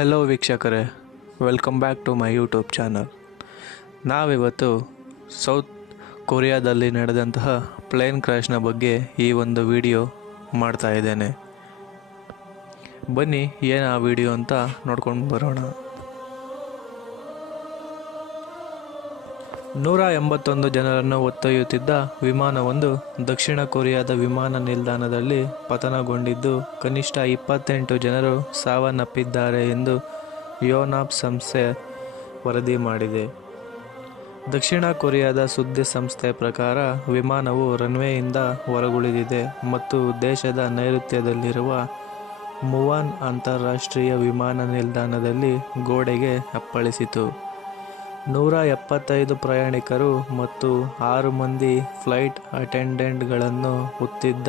Hello ವೀಕ್ಷಕರೇ, welcome back to my YouTube channel. ನಾವಿವತ್ತು South ಕೊರಿಯಾದಲ್ಲಿ ನಡೆದಂತಹ ಪ್ಲೇನ್ ಕ್ರ್ಯಾಶ್ನ ಬಗ್ಗೆ ಈ ಒಂದು ವಿಡಿಯೋ ಮಾಡ್ತಾ ಇದ್ದೇನೆ. ಬನ್ನಿ ಏನು ಆ ವಿಡಿಯೋ ಅಂತ ನೋಡ್ಕೊಂಡು ಬರೋಣ. 181 ಜನರನ್ನು ಹೊತ್ತೊಯ್ಯುತ್ತಿದ್ದ ವಿಮಾನವೊಂದು ದಕ್ಷಿಣ ಕೊರಿಯಾದ ವಿಮಾನ ನಿಲ್ದಾಣದಲ್ಲಿ ಪತನಗೊಂಡಿದ್ದು ಕನಿಷ್ಠ 28 ಜನರು ಸಾವನ್ನಪ್ಪಿದ್ದಾರೆ ಎಂದು ಯೋನಾಪ್ ಸಂಸ್ಥೆ ವರದಿ ಮಾಡಿದೆ. ದಕ್ಷಿಣ ಕೊರಿಯಾದ ಸುದ್ದಿ ಸಂಸ್ಥೆ ಪ್ರಕಾರ ವಿಮಾನವು ರನ್ವೇಯಿಂದ ಹೊರಗುಳಿದಿದೆ ಮತ್ತು ದೇಶದ ನೈಋತ್ಯದಲ್ಲಿರುವ ಮುವಾನ್ ಅಂತಾರಾಷ್ಟ್ರೀಯ ವಿಮಾನ ನಿಲ್ದಾಣದಲ್ಲಿ ಗೋಡೆಗೆ ಅಪ್ಪಳಿಸಿತು. 175 ಪ್ರಯಾಣಿಕರು ಮತ್ತು 6 ಮಂದಿ ಫ್ಲೈಟ್ ಅಟೆಂಡೆಂಟ್ಗಳನ್ನು ಹೊತ್ತಿದ್ದ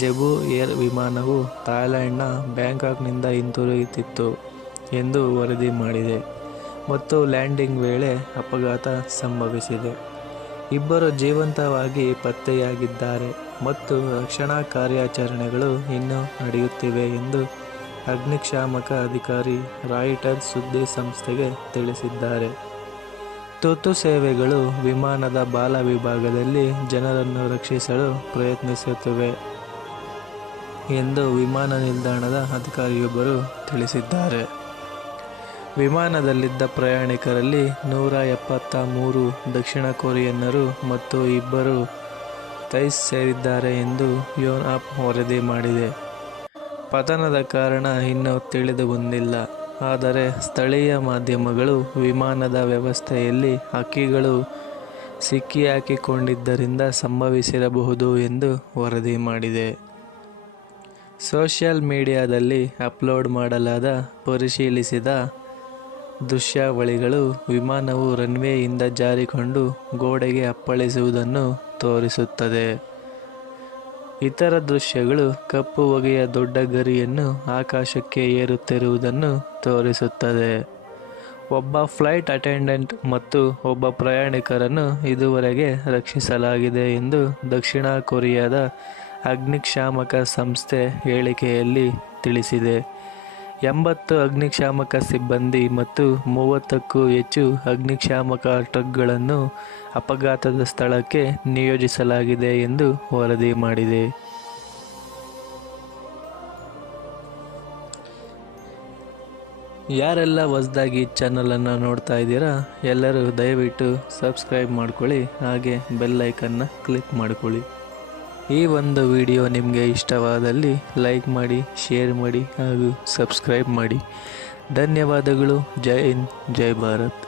ಜೆಬು ಏರ್ ವಿಮಾನವು ಥಾಯ್ಲೆಂಡ್ನ ಬ್ಯಾಂಕಾಕ್ನಿಂದ ಹಿಂತಿರುಗುತ್ತಿತ್ತು ಎಂದು ವರದಿ ಮಾಡಿದೆ ಮತ್ತು ಲ್ಯಾಂಡಿಂಗ್ ವೇಳೆ ಅಪಘಾತ ಸಂಭವಿಸಿದೆ. 2 ಜೀವಂತವಾಗಿ ಪತ್ತೆಯಾಗಿದ್ದಾರೆ ಮತ್ತು ರಕ್ಷಣಾ ಕಾರ್ಯಾಚರಣೆಗಳು ಇನ್ನೂ ನಡೆಯುತ್ತಿವೆ ಎಂದು ಅಗ್ನಿಶಾಮಕ ಅಧಿಕಾರಿ ರಾಯಿಟರ್ಸ್ ಸುದ್ದಿ ಸಂಸ್ಥೆಗೆ ತಿಳಿಸಿದ್ದಾರೆ. ತುರ್ತು ಸೇವೆಗಳು ವಿಮಾನದ ಬಾಲ ವಿಭಾಗದಲ್ಲಿ ಜನರನ್ನು ರಕ್ಷಿಸಲು ಪ್ರಯತ್ನಿಸುತ್ತಿವೆ ಎಂದು ವಿಮಾನ ನಿಲ್ದಾಣದ ಅಧಿಕಾರಿಯೊಬ್ಬರು ತಿಳಿಸಿದ್ದಾರೆ. ವಿಮಾನದಲ್ಲಿದ್ದ ಪ್ರಯಾಣಿಕರಲ್ಲಿ 173 ದಕ್ಷಿಣ ಕೊರಿಯನ್ನರು ಮತ್ತು 2 ಥೈಸ್ ಸೇರಿದ್ದಾರೆ ಎಂದು ಯೋನ್ಆಪ್ ವರದಿ ಮಾಡಿದೆ. ಪತನದ ಕಾರಣ ಇನ್ನೂ ತಿಳಿದು ಬಂದಿಲ್ಲ, ಆದರೆ ಸ್ಥಳೀಯ ಮಾಧ್ಯಮಗಳು ವಿಮಾನದ ವ್ಯವಸ್ಥೆಯಲ್ಲಿ ಹಕ್ಕಿಗಳು ಸಿಕ್ಕಿಹಾಕಿಕೊಂಡಿದ್ದರಿಂದ ಸಂಭವಿಸಿರಬಹುದು ಎಂದು ವರದಿ ಮಾಡಿದೆ. ಸೋಷಿಯಲ್ ಮೀಡಿಯಾದಲ್ಲಿ ಅಪ್ಲೋಡ್ ಮಾಡಲಾದ ಪರಿಶೀಲಿಸಿದ ದೃಶ್ಯಾವಳಿಗಳು ವಿಮಾನವು ರನ್ವೇಯಿಂದ ಜಾರಿಕೊಂಡು ಗೋಡೆಗೆ ಅಪ್ಪಳಿಸುವುದನ್ನು ತೋರಿಸುತ್ತದೆ. ಇತರ ದೃಶ್ಯಗಳು ಕಪ್ಪು ಹೊಗೆಯ ದೊಡ್ಡ ಗರಿಯನ್ನು ಆಕಾಶಕ್ಕೆ ಏರುತ್ತಿರುವುದನ್ನು ತೋರಿಸುತ್ತದೆ. ಒಬ್ಬ ಫ್ಲೈಟ್ ಅಟೆಂಡೆಂಟ್ ಮತ್ತು ಒಬ್ಬ ಪ್ರಯಾಣಿಕರನ್ನು ಇದುವರೆಗೆ ರಕ್ಷಿಸಲಾಗಿದೆ ಎಂದು ದಕ್ಷಿಣ ಕೊರಿಯಾದ ಅಗ್ನಿಶಾಮಕ ಸಂಸ್ಥೆ ಹೇಳಿಕೆಯಲ್ಲಿ ತಿಳಿಸಿದೆ. 80 ಅಗ್ನಿಶಾಮಕ ಸಿಬ್ಬಂದಿ ಮತ್ತು 30ಕ್ಕೂ ಹೆಚ್ಚು ಅಗ್ನಿಶಾಮಕ ಟ್ರಕ್ಗಳನ್ನು ಅಪಘಾತದ ಸ್ಥಳಕ್ಕೆ ನಿಯೋಜಿಸಲಾಗಿದೆ ಎಂದು ವರದಿ ಮಾಡಿದೆ. ಯಾರೆಲ್ಲ ಹೊಸದಾಗಿ ಚಾನಲನ್ನು ನೋಡ್ತಾ ಇದ್ದೀರಾ, ಎಲ್ಲರೂ ದಯವಿಟ್ಟು ಸಬ್ಸ್ಕ್ರೈಬ್ ಮಾಡ್ಕೊಳ್ಳಿ, ಹಾಗೆ ಬೆಲ್ ಐಕನ್ನ ಕ್ಲಿಕ್ ಮಾಡ್ಕೊಳ್ಳಿ. ಈ ಒಂದು ವಿಡಿಯೋ ನಿಮಗೆ ಇಷ್ಟವಾದಲ್ಲಿ ಲೈಕ್ ಮಾಡಿ, ಶೇರ್ ಮಾಡಿ ಹಾಗೂ ಸಬ್ಸ್ಕ್ರೈಬ್ ಮಾಡಿ. ಧನ್ಯವಾದಗಳು. ಜೈ ಹಿಂದ್, ಜೈ ಭಾರತ್.